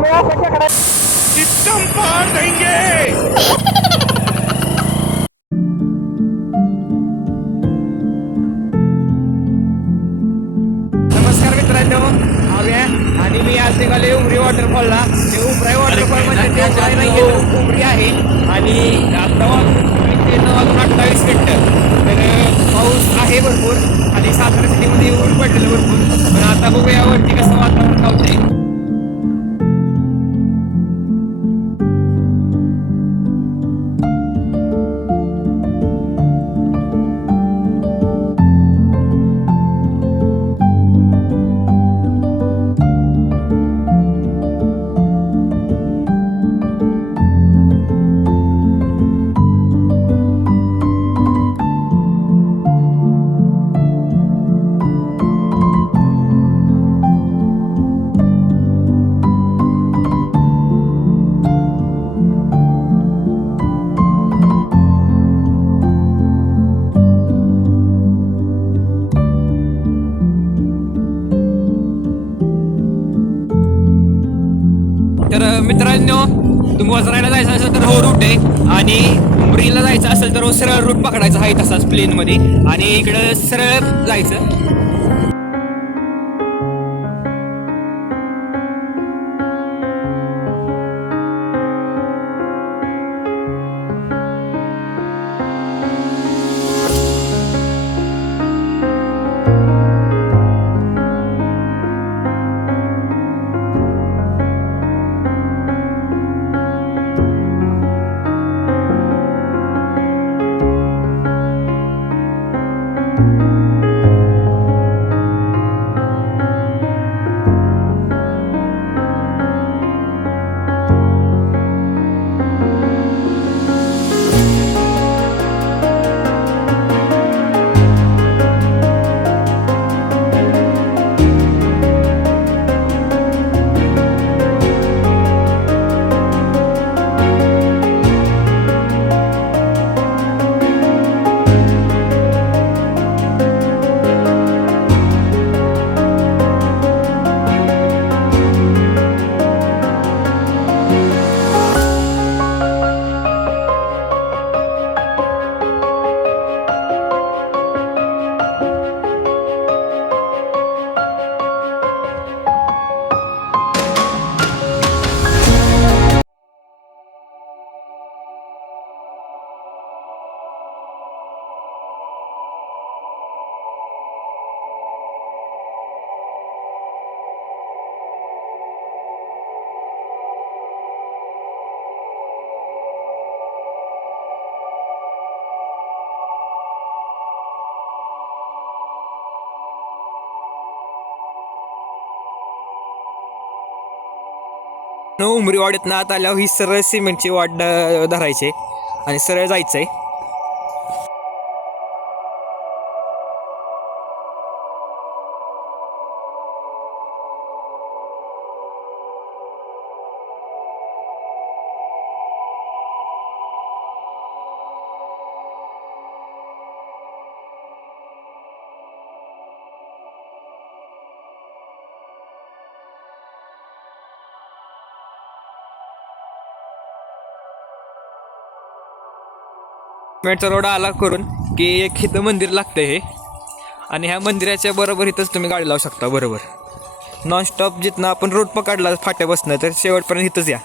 System पार देंगे। नमस्कार मित्रांनो, आव्या आणि मी आज निघाले उमरी वॉटरफॉलला. ते उमराई वॉटरफॉल म्हणजे ते उमराई नाही उमरी आहे. आणि आता वाजून 28 मिनिटं. तर पाऊस आहे भरपूर आणि सातारा सिटीमध्ये ऊन पडलेलं भरपूर. पण आता बघूया वरती कसं वातावरण लावते. तर मित्रांनो, तुम्ही वजरायला जायचं असेल तर हो रूट आहे. आणि उमरीला जायचं असेल तर सरळ रूट पकडायचा आहे तसाच प्लेनमध्ये. आणि इकडं सरळ जायचं. उमरी वाडीतनं आत आल्यावर ही सरळ सिमेंटची वाट धरायची आणि सरळ जायचंय. सिमेंटचा रोड आला करून की एक इथं मंदिर लागतं हे. आणि ह्या मंदिराच्या बरोबर इथंच तुम्ही गाडी लावू शकता. बरोबर नॉनस्टॉप जिथनं आपण रोड पकडला फाट्या बसणं तर शेवटपर्यंत इथंच या.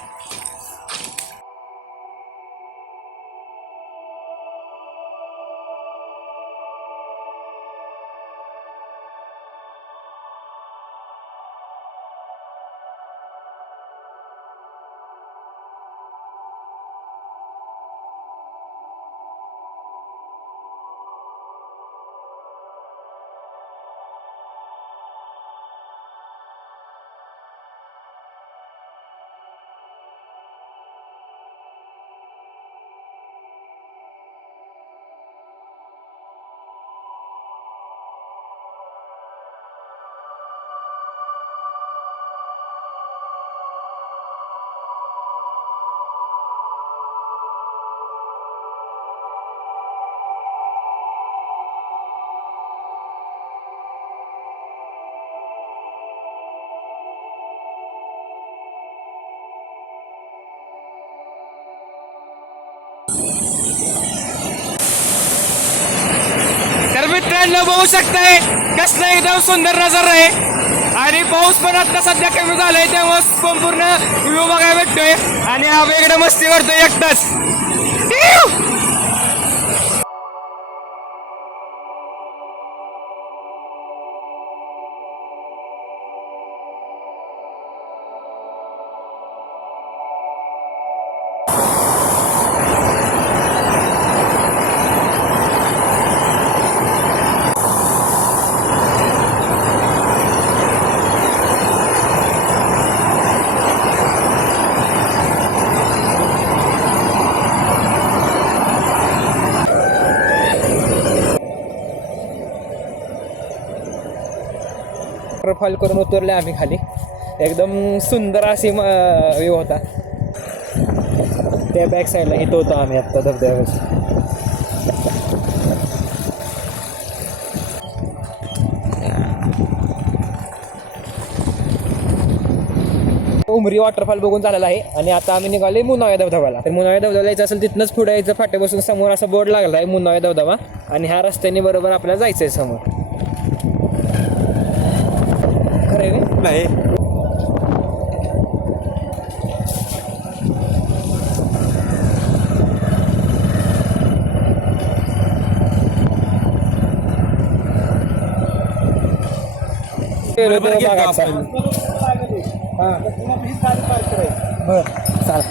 मित्रांनो बघू शकताय कसलं एकदम सुंदर नजर आहे आणि पाऊस पण आता सध्या कमी झालाय त्यामुळे संपूर्ण व्ह्यू बघायला भेटतोय आणि हा वेगळं मस्ती करतोय एकटाच. वॉटरफॉल करून उतरले आम्ही खाली. एकदम सुंदर अशी व्ह्यू होता. त्या बॅक साईडला इथं होतो आम्ही आत्ता धबधब्यापासून. उमरी वॉटरफॉल बघून झालेला आहे आणि आता आम्ही निघाले मुनाळा धबधब्याला. तर मुनाळा धबधब्याला यायचं असेल तिथनंच पुढे यायचं. फाट्यापासून समोर असा बोर्ड लागला आहे मुनाळा धबधबा आणि ह्या रस्त्याने बरोबर आपल्याला जायचं आहे समोर. नाही बर चाल.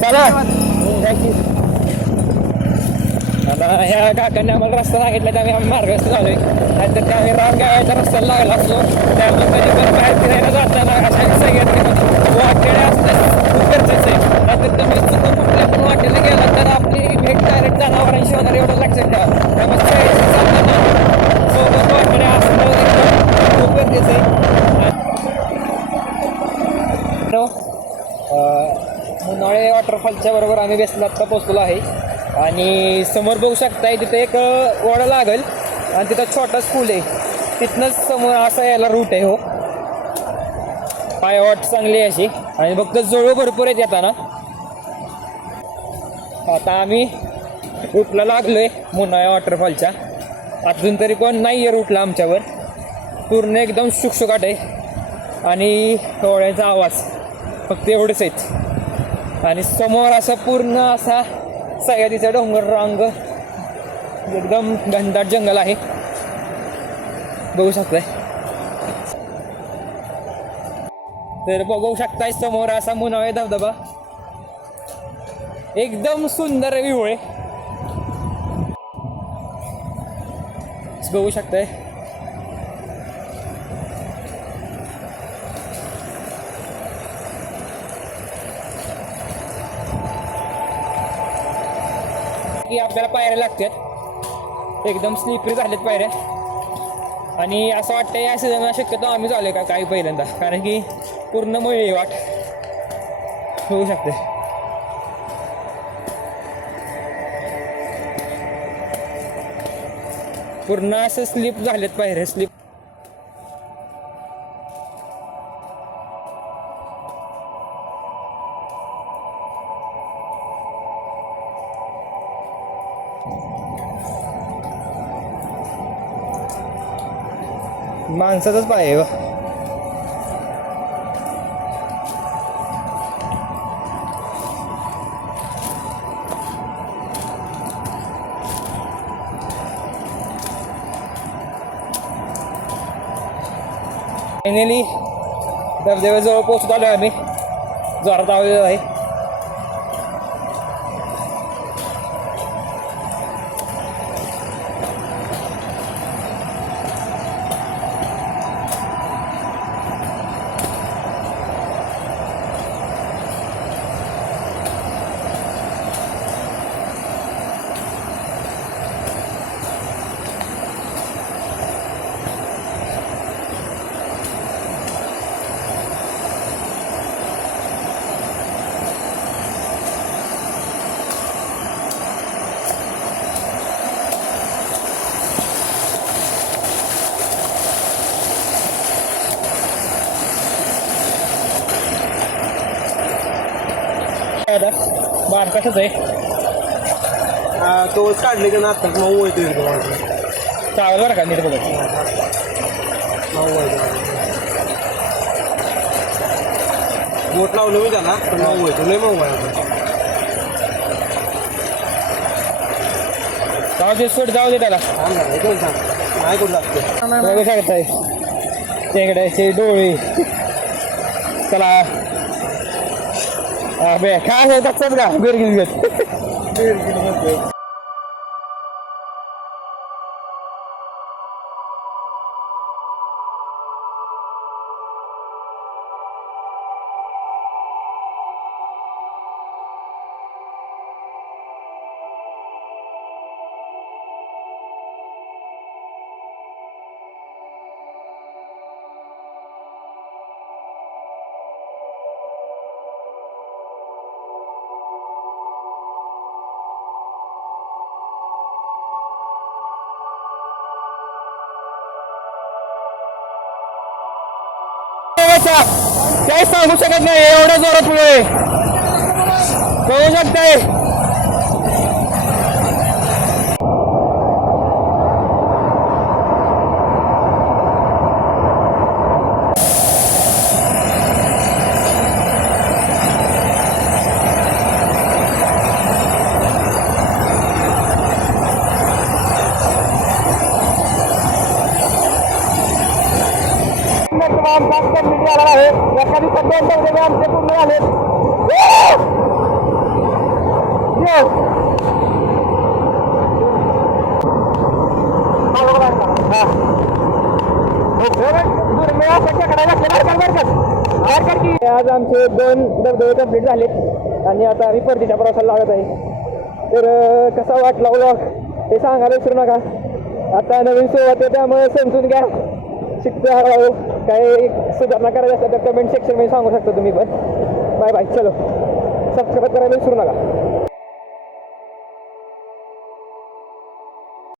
चला आता ह्या काकांनी आम्हाला रस्ता सांगितला त्यामुळे आम्ही मार्गस्थ झालोय. नाहीतर त्यावेळी राम गावाच्या रस्त्याला लागला असतो. त्यामुळे कधी पण बाहेर फिरायला जाताना अशा सगळ्यांनी वाटेडे असतात खूप गरजेचं आहे. नाहीतर तुम्ही चुकून कुठल्या पण वाटेला गेला तर आपली भेट डायरेक्ट जनावरांशी होणार एवढं लक्षात ठेवा. त्यामुळे सोबत वाटेडे असणं एकदम खूप गरजेचं आहे. मुनाळे वॉटरफॉलच्या बरोबर आम्ही बेसला आत्ता पोचलो आहे आणि समोर बघू शकताय तिथे एक ओढा लागेल आणि तिथं छोटा स्कूल आहे. तिथनंच समोर असा यायला रूट आहे. हो पायवाट चांगली अशी आणि फक्त जवळ भरपूर आहेत येताना. आता आम्ही रूटला लागलो आहे मुनाळे वॉटरफॉलच्या. अजून तरी कोण नाही आहे रूटला आमच्यावर. पूर्ण एकदम शुकशुकाट आहे आणि डोळ्याचा आवाज फक्त एवढंच आहेत आणि समोर असं पूर्ण असा सह्याद्रीचा डोंगर रांग एकदम घनदाट जंगल आहे बघू शकताय. तर बघू शकताय समोर असा मुनाळे धबधबा एकदम सुंदर व्ह्यू आहे बघू शकताय. की आपल्याला पायऱ्या लागतात एकदम स्लिपरी झाल्यात पायऱ्या आणि असं वाटतं या सीझनला शक्यतो आम्ही झालो का काही पहिल्यांदा कारण की पूर्ण मळी वाट होऊ शकते. पूर्ण असं स्लिप झालेत पायऱ्या स्लिप. माणसाचाच पाय आहे. फायनली धबधब्याजवळ पोहोचत आलो आम्ही. जोरात आवाज आहे. वाट कसंच आहे तो काढले की ना आत्ताच मऊ येतो एकदम चावल बरं का नीट बघत मऊ बोट लावलं मी त्याला पण मऊ येतो लय मऊ आहे जाऊ दे सोड जाऊ दे त्याला नाही कुठं लागते बघू शकताय टेकड्याचे डोळे चला बे काय आहे तसंच का बेरगिल घेत काही सांगू शकत नाही एवढ्या जोरात पुढे कळू शकताय एका दिवसात 2 दौरे आमचे पूर्ण झाले आज आमचे 2 दौरे कंप्लीट झालेत आणि आता आम्ही परतीच्या प्रवासाला लागत आहे तर कसा वाटला व्लॉग हे सांगायला विसरू नका आता नवीन सुरुवात आहे त्यामुळे समजून घ्या शिकतो हळूहळू काही सुधारणा करायची असतात तर कमेंट सेक्शनमध्ये सांगू शकता तुम्ही पण बाय बाय चलो सबस्क्राईब करायला विसरू नका